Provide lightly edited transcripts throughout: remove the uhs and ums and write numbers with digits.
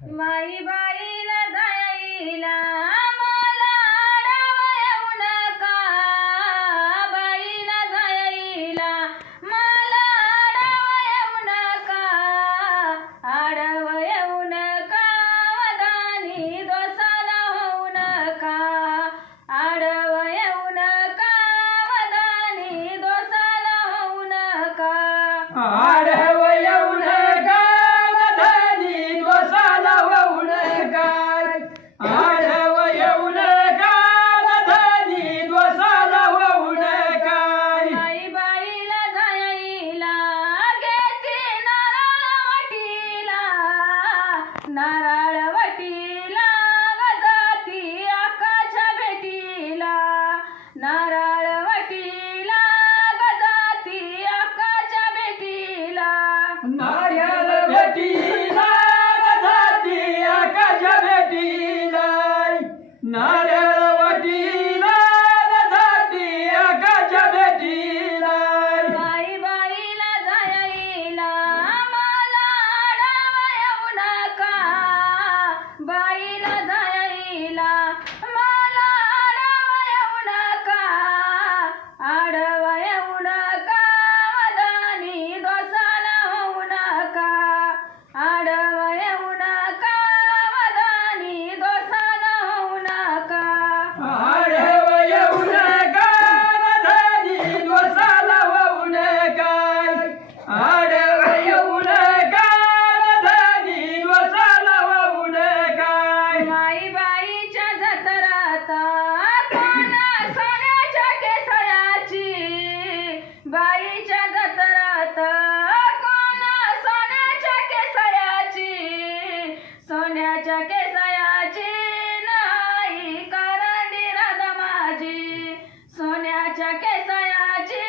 माई बाईला जायला मला आडवं येऊ नका. बाईला जायला मला आडवं येऊ नका. आडवं येऊ नका वदानी दोसाला होऊ नका. आडवं येऊ नका वदानी दोसाला होऊ नका. आडवं येऊ नका वदानी दोसाला होऊ नका. आडवं येऊ नका वदानी दोसाला होऊ नका. माई बाईला जायला घेते नारळ वाटीला. नारळ वाटीला जाती आकाच्या भेटीला. नारळ वाटीला जाती आकाच्या भेटीला. नारळ भेटीला जाती आकाच्या भेटीला. नारळ वाटीला जाती आकाच्या भेटीला. माई बाईला जायला मला आडवं येऊ नका. बाईला जायला मला आडवं येऊ नका. आडवं येऊ नका वदानी दोसाला होऊ नका. आडवं येऊ नका वदानी दोसाला होऊ नका. आडवं येऊ नका वदानी दोसाला होऊ नका. आडवं येऊ नका वदानी दोसाला होऊ नका. माई बाईच्या जत्रात कोण सोन्याच्या केसयाची. बाईच्या जत्रात कोण सोन्याच्या केसयाची. सोन्याच्या केसयाची नाही करंडी राधा माझी. सोन्याच्या केसयाची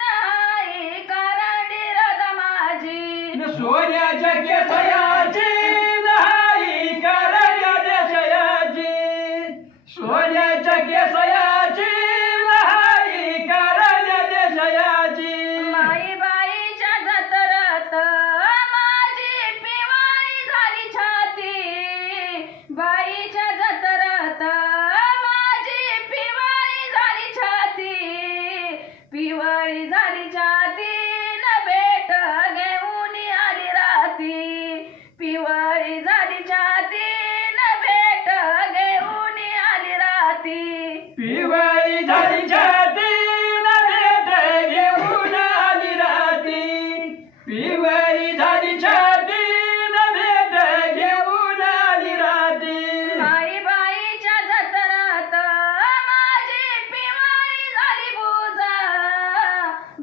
नाही करंडी राधा माझी. सोन्याच्या केसयाची नाही करण्या देशयाची. सोन्याच्या केसयाची नाही करण्या देशयाची. माई बाईच्या जत्रात माझी पिवळी झाली छाती. बाईच्या जत्रात माझी पिवळी झाली छाती. पिवळी झाली छाती न भेट घेऊन आली राती. पिवळी झाली छाती न भेट घेऊन आली राती. पिवळी झाली छाती न भेट घेऊन आली राती. पिवळी झाली छाती न भेट घेऊन आली राती. माई बाईच्या जत्रात माझी पिवळी झाली बुजा.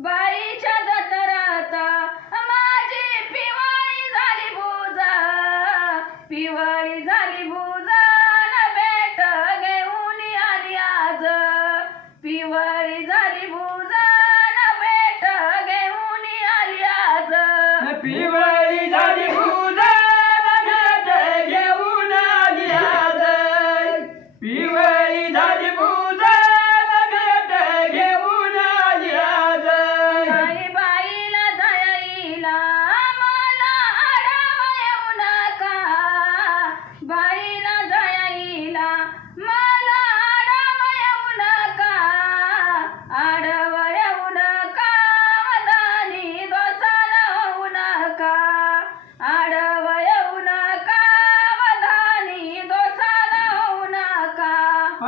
बाईच्या जत्रात माझी पिवळी झाली बुजा. पिवळी झाली बुजा न भेट घेऊन आली आज. पिवळी झाली बुजा न भेट घेऊन आली आज. पिवळी झाली बुजा न भेट घेऊन आली आज. पिवळी झाली बुजा न भेट घेऊन आली आज. माई बाईला जायला मला आडवं येऊ नका. बाईला जायला मला आडवं येऊ नका. आडवं येऊ नका वदानी दोसाला होऊ नका. आडवं येऊ नका वदानी दोसाला होऊ नका.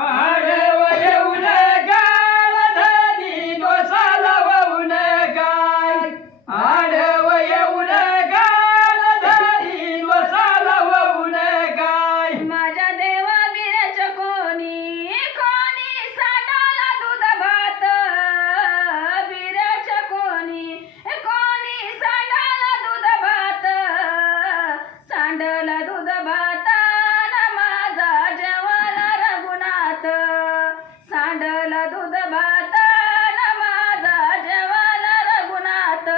आडवं येऊ नका वदानी दोसाला होऊ नका. आडवं येऊ नका वदानी दोसाला होऊ नका. माझ्या देवा बिऱ्याच्या कोणी कोणी सांडाला दूध भात. बिऱ्याच्या कोणी कोणी सांडाला दूध भात. सांडला दूध भात न माझा जेवाला रघुनाथ. सांडला दूध भात न माझा जेवाला रघुनाथ.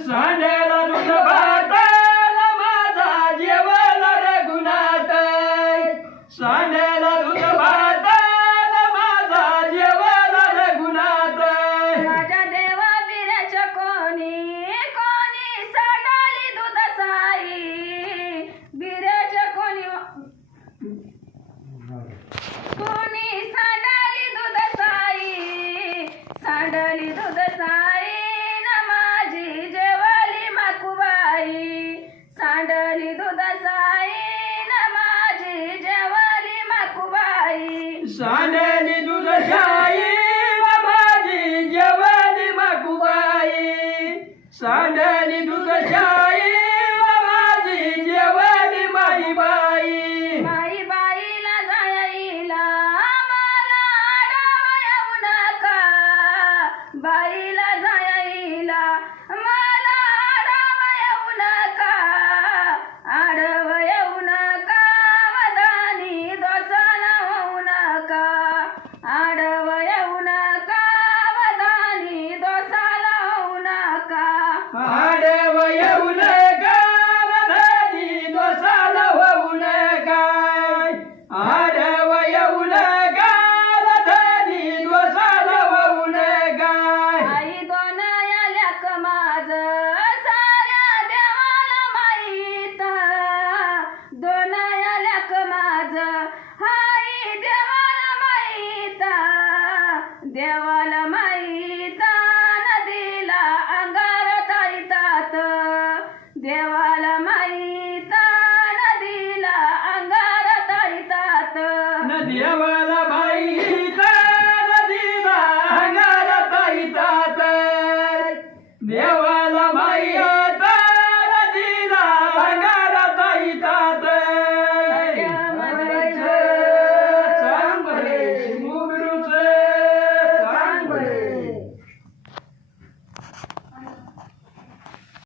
सांडेला दूध भात न माझा जेवाला रघुनाथ. सांडेला दूध भात न माझा जेवाला रघुनाथ. माझ्या देवा बिऱ्याच्या कोणी कोणी सांडाली दूध साई. बिऱ्या सांडली दूध साईन माझी जेवली माकुबाई सांडली दूध शाई माझी जेवली माकुबाई सांडली दूध शाई माझी जेवली माईबाई माई बाईला जायला मला आडवा येऊ नका बाईला जायला मला आडवा येऊ नका आडव येऊ नका वदानी दोसाला होऊ नका आडव येऊ नका वदानी दोसाला होऊ नका आडव येऊ नका वदानी दोसाला होऊ नका आडव येऊ नका वदानी दोसाला होऊ नका आई दोन याल्याक माझ साऱ्या देवाला माहीत दोन याल्याक माझ हाई देवाला माहीत देवाला माहीत नदीला अंगार ताईतात देवाला